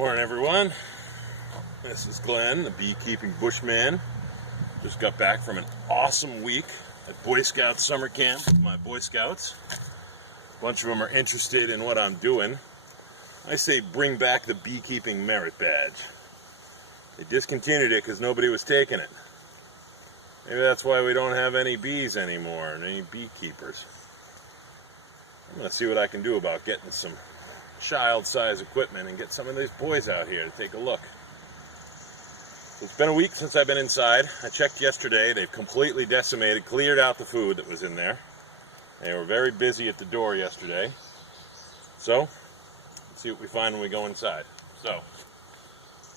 Morning, everyone. This is Glenn, the beekeeping bushman. Just got back from an awesome week at Boy Scouts summer camp with my Boy Scouts. A bunch of them are interested in what I'm doing. I say bring back the beekeeping merit badge. They discontinued it because nobody was taking it. Maybe that's why we don't have any bees anymore and any beekeepers. I'm going to see what I can do about getting some child-size equipment and get some of these boys out here to take a look. It's been a week since I've been inside. I checked yesterday. They've completely decimated, cleared out the food that was in there. They were very busy at the door yesterday. So, let's see what we find when we go inside. So,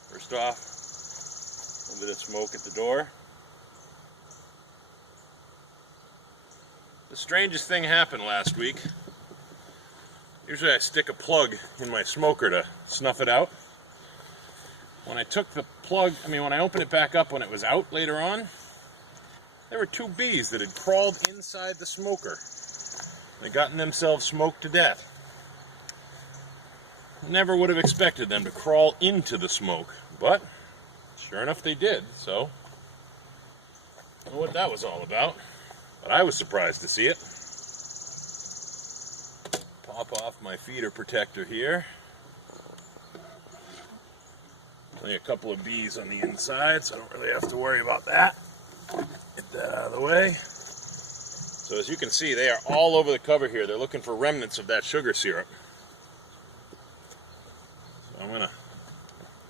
first off, a little bit of smoke at the door. The strangest thing happened last week. Usually I stick a plug in my smoker to snuff it out. When I took the plug, when I opened it back up when it was out later on, there were two bees that had crawled inside the smoker. They'd gotten themselves smoked to death. Never would have expected them to crawl into the smoke, but sure enough they did, so I don't know what that was all about, but I was surprised to see it. Pop off my feeder protector here. Only a couple of bees on the inside, so I don't really have to worry about that. Get that out of the way. So as you can see, they are all over the cover here. They're looking for remnants of that sugar syrup. So I'm going to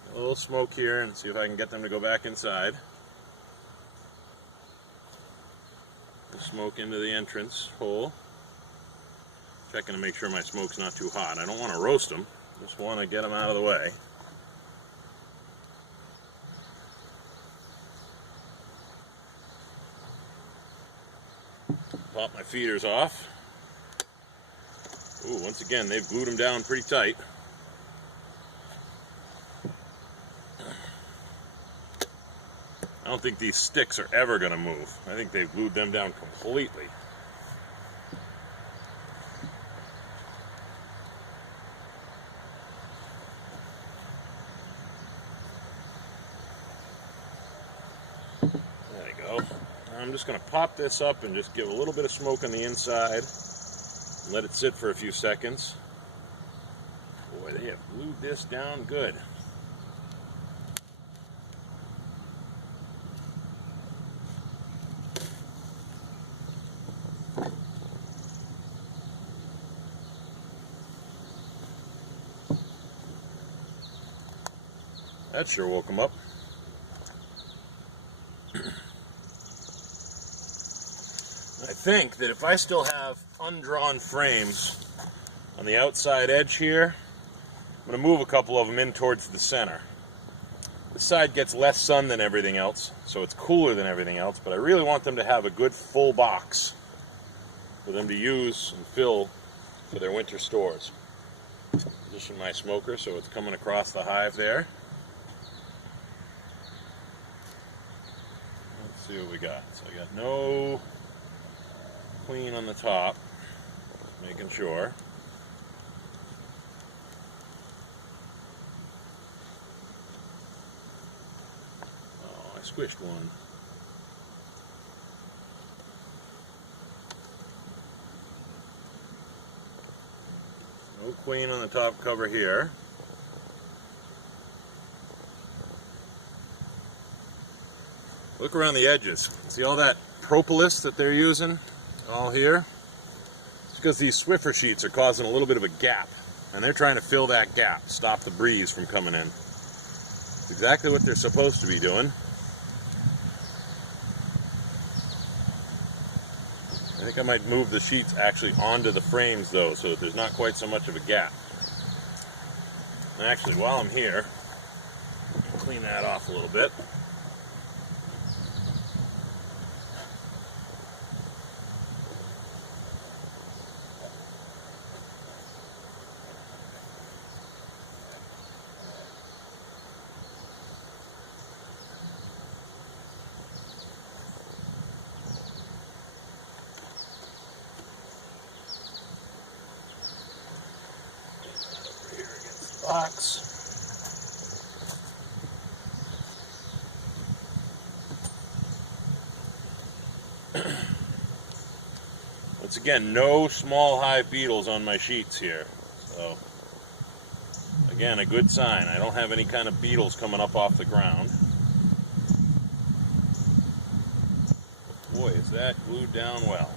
get a little smoke here and see if I can get them to go back inside. Smoke into the entrance hole. Checking to make sure my smoke's not too hot. I don't want to roast them, just want to get them out of the way. Pop my feeders off. Ooh, once again, they've glued them down pretty tight. I don't think these sticks are ever going to move. I think they've glued them down completely. There you go. I'm just going to pop this up and just give a little bit of smoke on the inside and let it sit for a few seconds. Boy, they have glued this down good. That sure woke them up. I think that if I still have undrawn frames on the outside edge here, I'm going to move a couple of them in towards the center. This side gets less sun than everything else, so it's cooler than everything else, but I really want them to have a good full box for them to use and fill for their winter stores. Position my smoker so it's coming across the hive there. Let's see what we got. So I got no queen on the top, making sure. Oh, I squished one. No queen on the top cover here. Look around the edges. See all that propolis that they're using? All here? It's because these Swiffer sheets are causing a little bit of a gap, and they're trying to fill that gap, stop the breeze from coming in. It's exactly what they're supposed to be doing. I think I might move the sheets actually onto the frames though, so that there's not quite so much of a gap. And actually, while I'm here, I'll clean that off a little bit. Box. again, no small hive beetles on my sheets here. So, again, a good sign. I don't have any kind of beetles coming up off the ground. Boy, is that glued down well.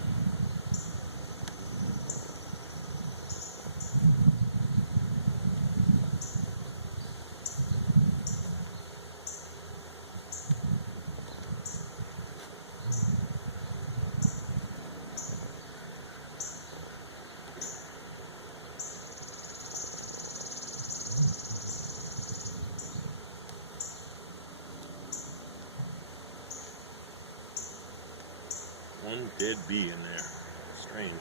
One dead bee in there. Strange.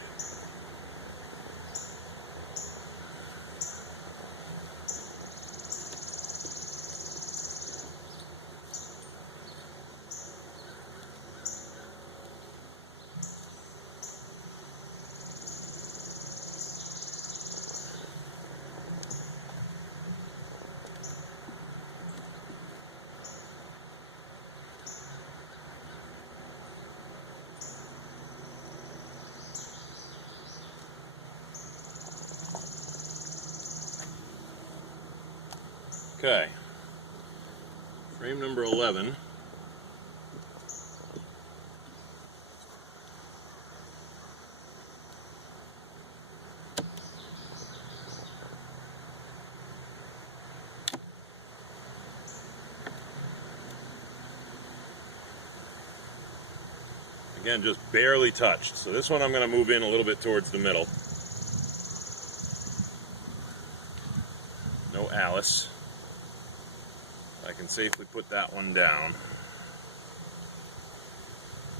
Okay, frame number 11. Again, just barely touched. So this one I'm going to move in a little bit towards the middle. No Alice. I can safely put that one down.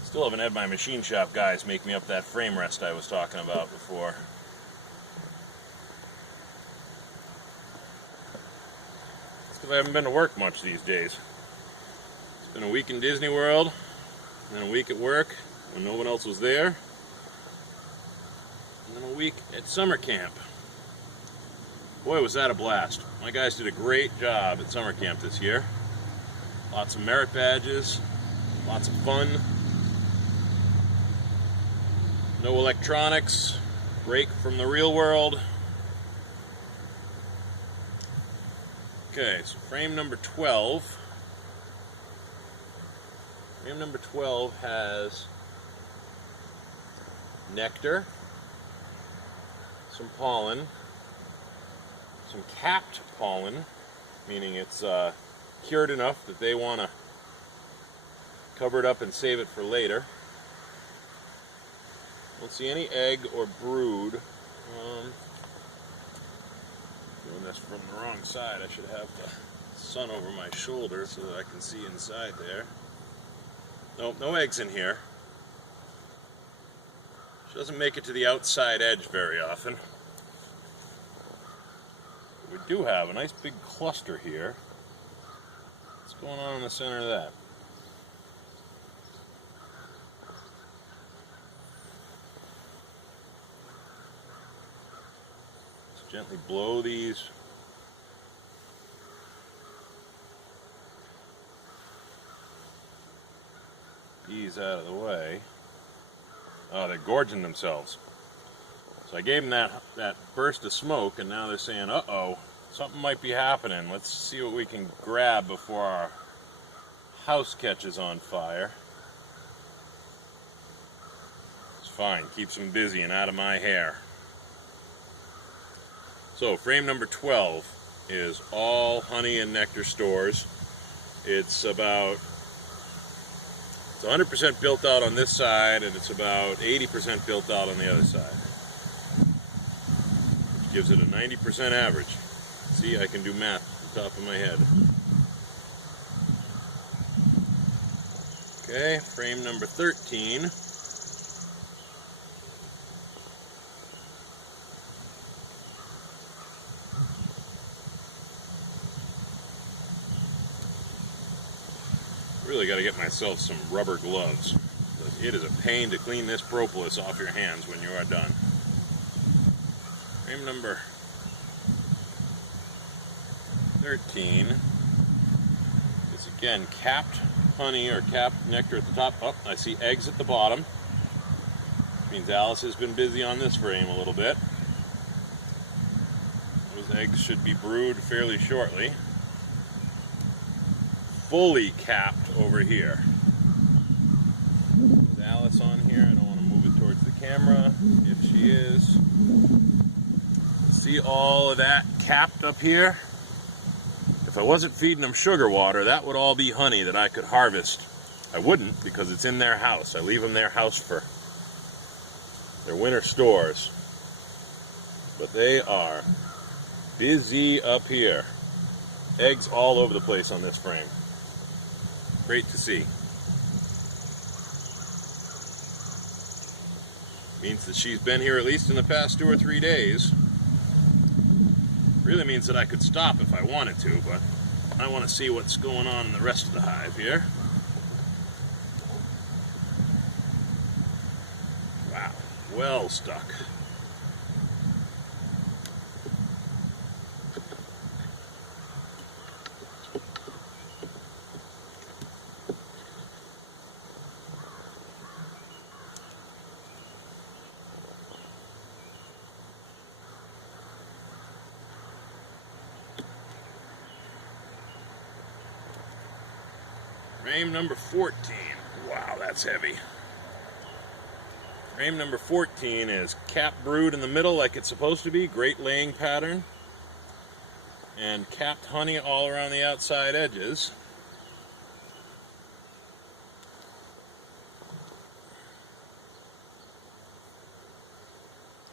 Still haven't had my machine shop guys make me up that frame rest I was talking about before. It's because I haven't been to work much these days. It's been a week in Disney World, and then a week at work when no one else was there, and then a week at summer camp. Boy, was that a blast. My guys did a great job at summer camp this year. Lots of merit badges, lots of fun. No electronics, break from the real world. Okay, so frame number 12. Frame number 12 has nectar, some pollen, some capped pollen, meaning it's cured enough that they want to cover it up and save it for later. Don't see any egg or brood. Doing this from the wrong side. I should have the sun over my shoulder so that I can see inside there. Nope, no eggs in here. She doesn't make it to the outside edge very often. We do have a nice big cluster here. What's going on in the center of that? Just gently blow these bees out of the way. Oh, they're gorging themselves. So I gave them that burst of smoke, and now they're saying, uh-oh, something might be happening. Let's see what we can grab before our house catches on fire. It's fine, keeps them busy and out of my hair. So frame number 12 is all honey and nectar stores. It's 100% built out on this side, and it's about 80% built out on the other side. Which gives it a 90% average. See, I can do math off the top of my head. Okay, frame number 13. Really got to get myself some rubber gloves. It is a pain to clean this propolis off your hands when you are done. Frame number 13 is again capped honey or capped nectar at the top. Oh, I see eggs at the bottom, Means Alice has been busy on this frame a little bit. Those eggs should be brood fairly shortly. Fully capped over here. With Alice on here, I don't want to move it towards the camera if she is. See all of that capped up here? If I wasn't feeding them sugar water, that would all be honey that I could harvest. I wouldn't, because it's in their house. I leave them their house for their winter stores. But they are busy up here. Eggs all over the place on this frame. Great to see. Means that she's been here at least in the past 2 or 3 days. Really means that I could stop if I wanted to, but I want to see what's going on in the rest of the hive here. Wow, well stuck. Frame number 14. Wow, that's heavy. Frame number 14 is cap brood in the middle like it's supposed to be. Great laying pattern. And capped honey all around the outside edges.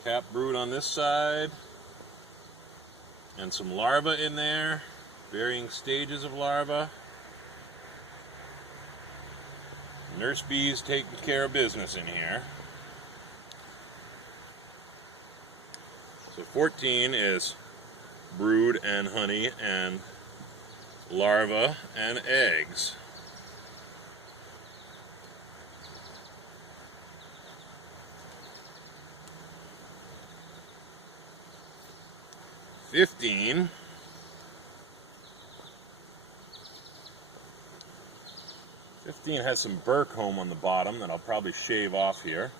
Cap brood on this side. And some larvae in there. Varying stages of larvae. Nurse bees taking care of business in here. So 14 is brood and honey and larvae and eggs. "15 has some burr comb on the bottom that I'll probably shave off here.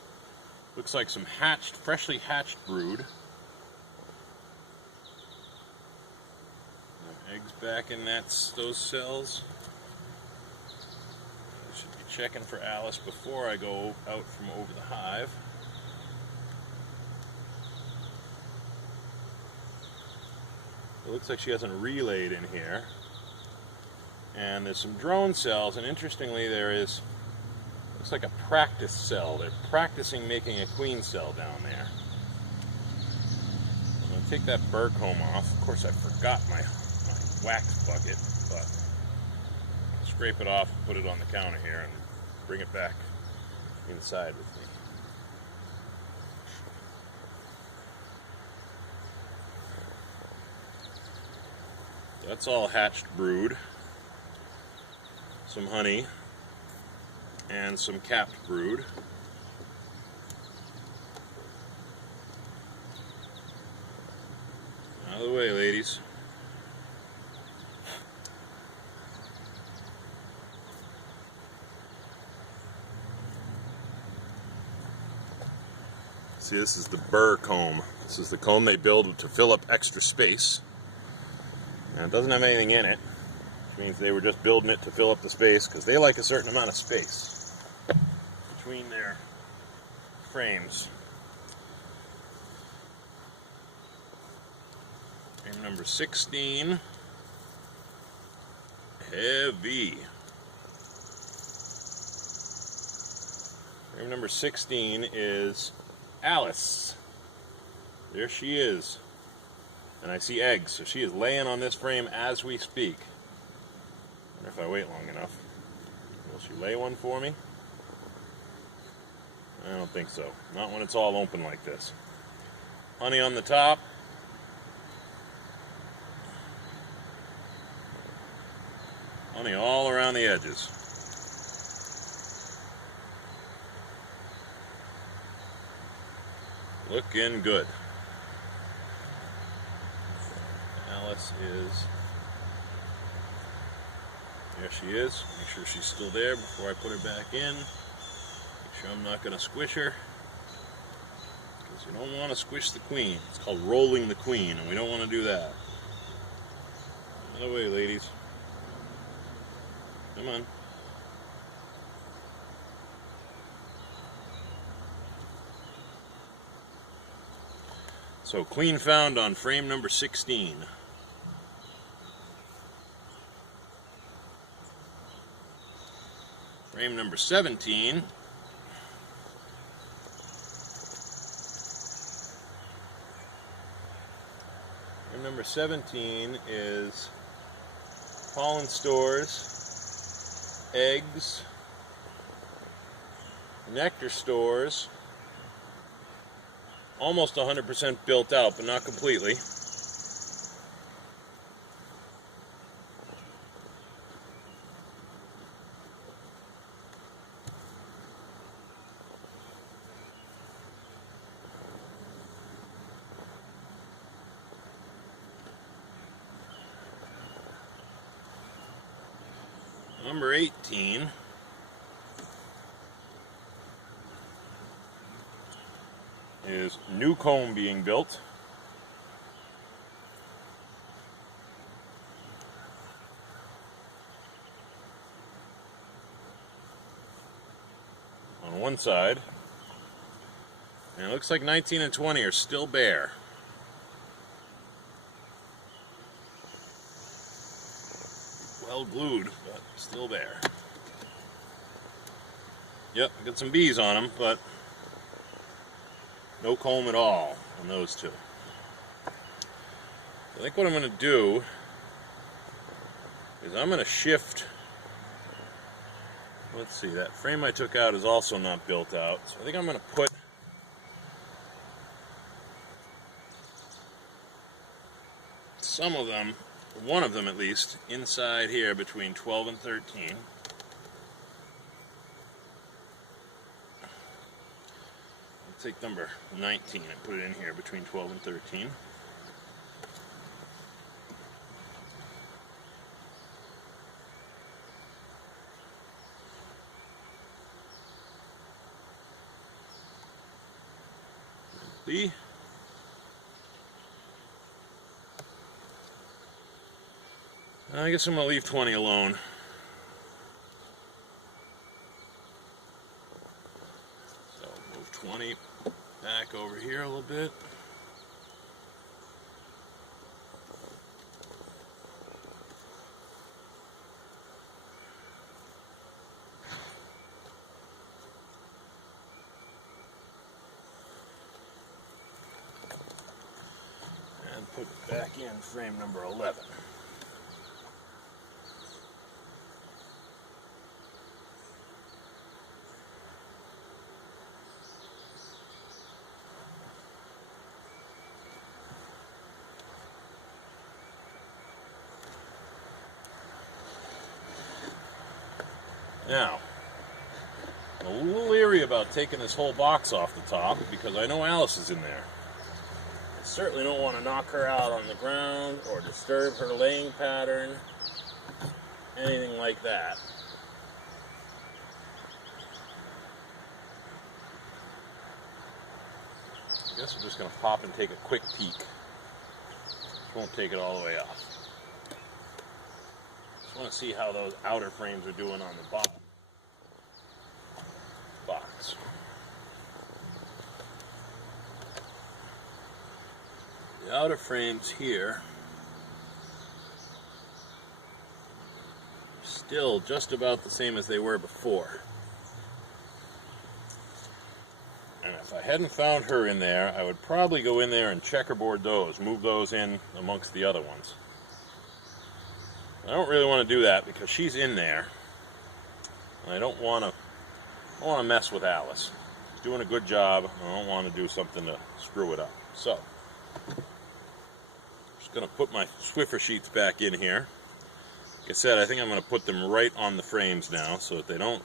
Looks like some freshly hatched brood. Eggs back in those cells. I should be checking for Alice before I go out from over the hive. It looks like she hasn't relayed in here. And there's some drone cells, and interestingly looks like a practice cell. They're practicing making a queen cell down there. I'm going to take that burr comb off. Of course I forgot my wax bucket, but I'll scrape it off and put it on the counter here and bring it back inside with me. That's all hatched brood. Some honey and some capped brood. Out of the way, ladies. See, this is the burr comb. This is the comb they build to fill up extra space. And it doesn't have anything in it. Means they were just building it to fill up the space because they like a certain amount of space between their frames. Frame number 16. Heavy. Frame number 16 is Alice. There she is. And I see eggs, so she is laying on this frame as we speak. If I wait long enough. Will she lay one for me? I don't think so. Not when it's all open like this. Honey on the top. Honey all around the edges. Looking good. Alice is... There she is. Make sure she's still there before I put her back in. Make sure I'm not going to squish her. So you don't want to squish the queen. It's called rolling the queen, and we don't want to do that. No way, ladies. Come on. So queen found on frame number 16. Frame number 17. Frame number 17 is pollen stores, eggs, nectar stores, almost 100% built out, but not completely. Number 18 is new comb being built. On one side, and it looks like 19 and 20 are still bare. Well glued, but still bare. Yep, got some bees on them, but no comb at all on those two. I think what I'm going to do is I'm going to shift. Let's see, that frame I took out is also not built out, so I think I'm going to put some of them, one of them at least, inside here between 12 and 13. I'll take number 19 and put it in here between 12 and 13. See? I guess I'm going to leave 20 alone. So move 20 back over here a little bit. And put it back in frame number 11. Now, I'm a little leery about taking this whole box off the top because I know Alice is in there. I certainly don't want to knock her out on the ground or disturb her laying pattern, anything like that. I guess I'm just going to pop and take a quick peek. Just won't take it all the way off. Just want to see how those outer frames are doing on the bottom box. The outer frames here are still just about the same as they were before. And if I hadn't found her in there, I would probably go in there and checkerboard those, move those in amongst the other ones. I don't really want to do that because she's in there, and I don't want to mess with Alice. She's doing a good job, and I don't want to do something to screw it up. So, just going to put my Swiffer sheets back in here. Like I said, I think I'm going to put them right on the frames now, so that they don't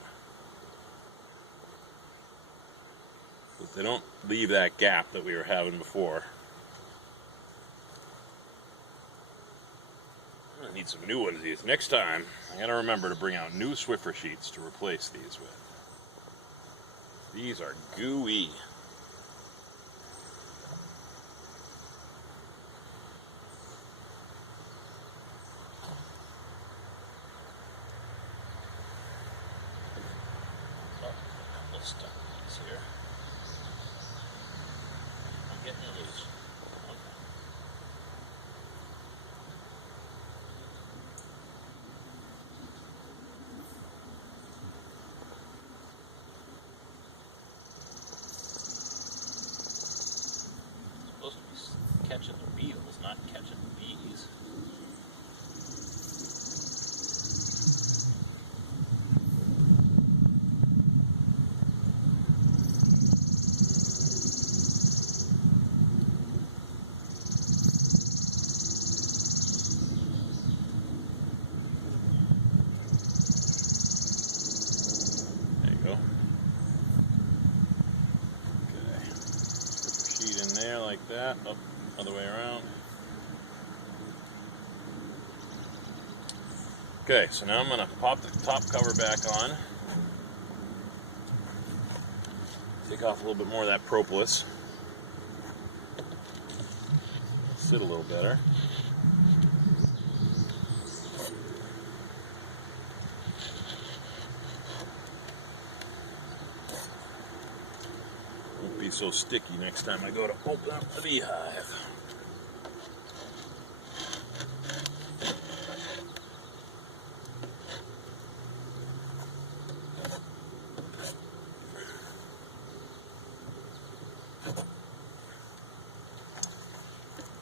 leave that gap that we were having before. I need some new ones of these. Next time, I gotta remember to bring out new Swiffer sheets to replace these with. These are gooey. stuck these here. I'm getting it loose. Okay. Supposed to be catching the beetles, not catching the bees. There you go. Okay. Put the sheet in there like that. Oh, other way around. Okay, so now I'm going to pop the top cover back on. Take off a little bit more of that propolis. Sit a little better. Won't be so sticky next time I go to open up the beehive.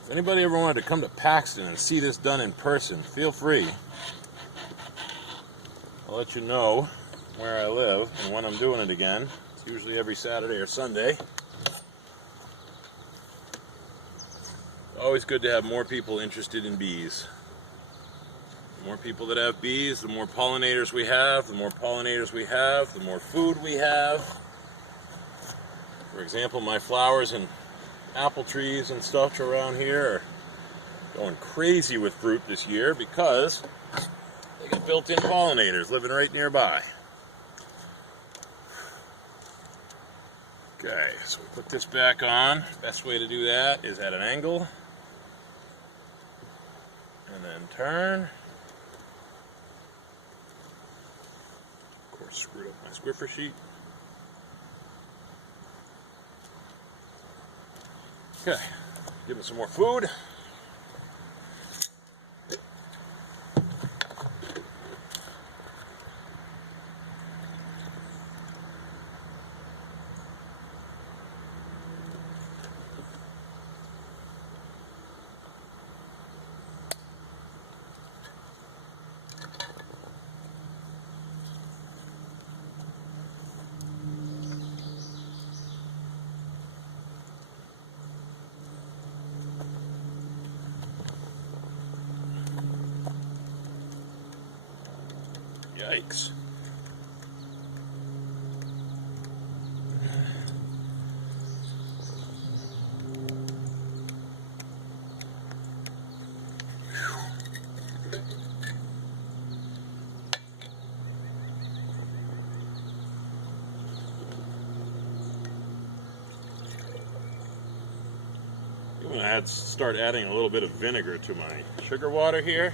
If anybody ever wanted to come to Paxton and see this done in person, feel free. I'll let you know where I live and when I'm doing it again. It's usually every Saturday or Sunday. Always good to have more people interested in bees. The more people that have bees, the more pollinators we have. The more pollinators we have, the more food we have. For example, my flowers and apple trees and stuff around here are going crazy with fruit this year because they got built-in pollinators living right nearby. Okay, so we put this back on. Best way to do that is at an angle. And then turn. Of course, screwed up my squiffer sheet. Okay, give it some more food. Yikes. I'm going to start adding a little bit of vinegar to my sugar water here.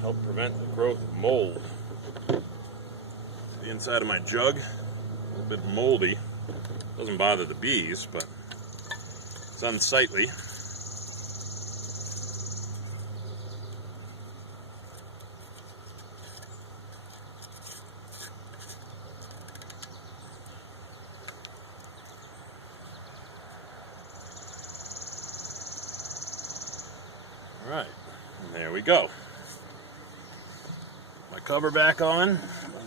Help prevent the growth of mold. The inside of my jug, a little bit moldy. Doesn't bother the bees, but it's unsightly. All right, and there we go. My cover back on,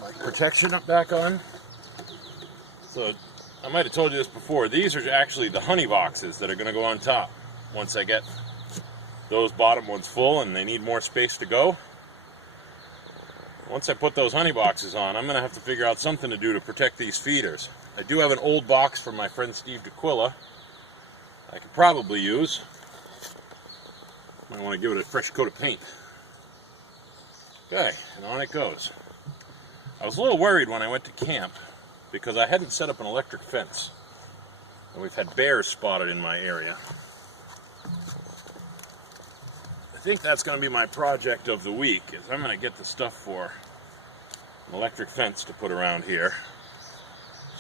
my protection back on. So I might have told you this before, these are actually the honey boxes that are going to go on top once I get those bottom ones full and they need more space to go. Once I put those honey boxes on, I'm going to have to figure out something to do to protect these feeders. I do have an old box from my friend Steve DeQuilla I could probably use. Might want to give it a fresh coat of paint. Okay, and on it goes. I was a little worried when I went to camp because I hadn't set up an electric fence. And we've had bears spotted in my area. I think that's going to be my project of the week, is I'm going to get the stuff for an electric fence to put around here.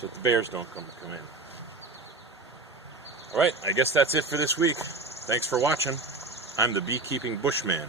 so that the bears don't come in. Alright, I guess that's it for this week. Thanks for watching. I'm the Beekeeping Bushman.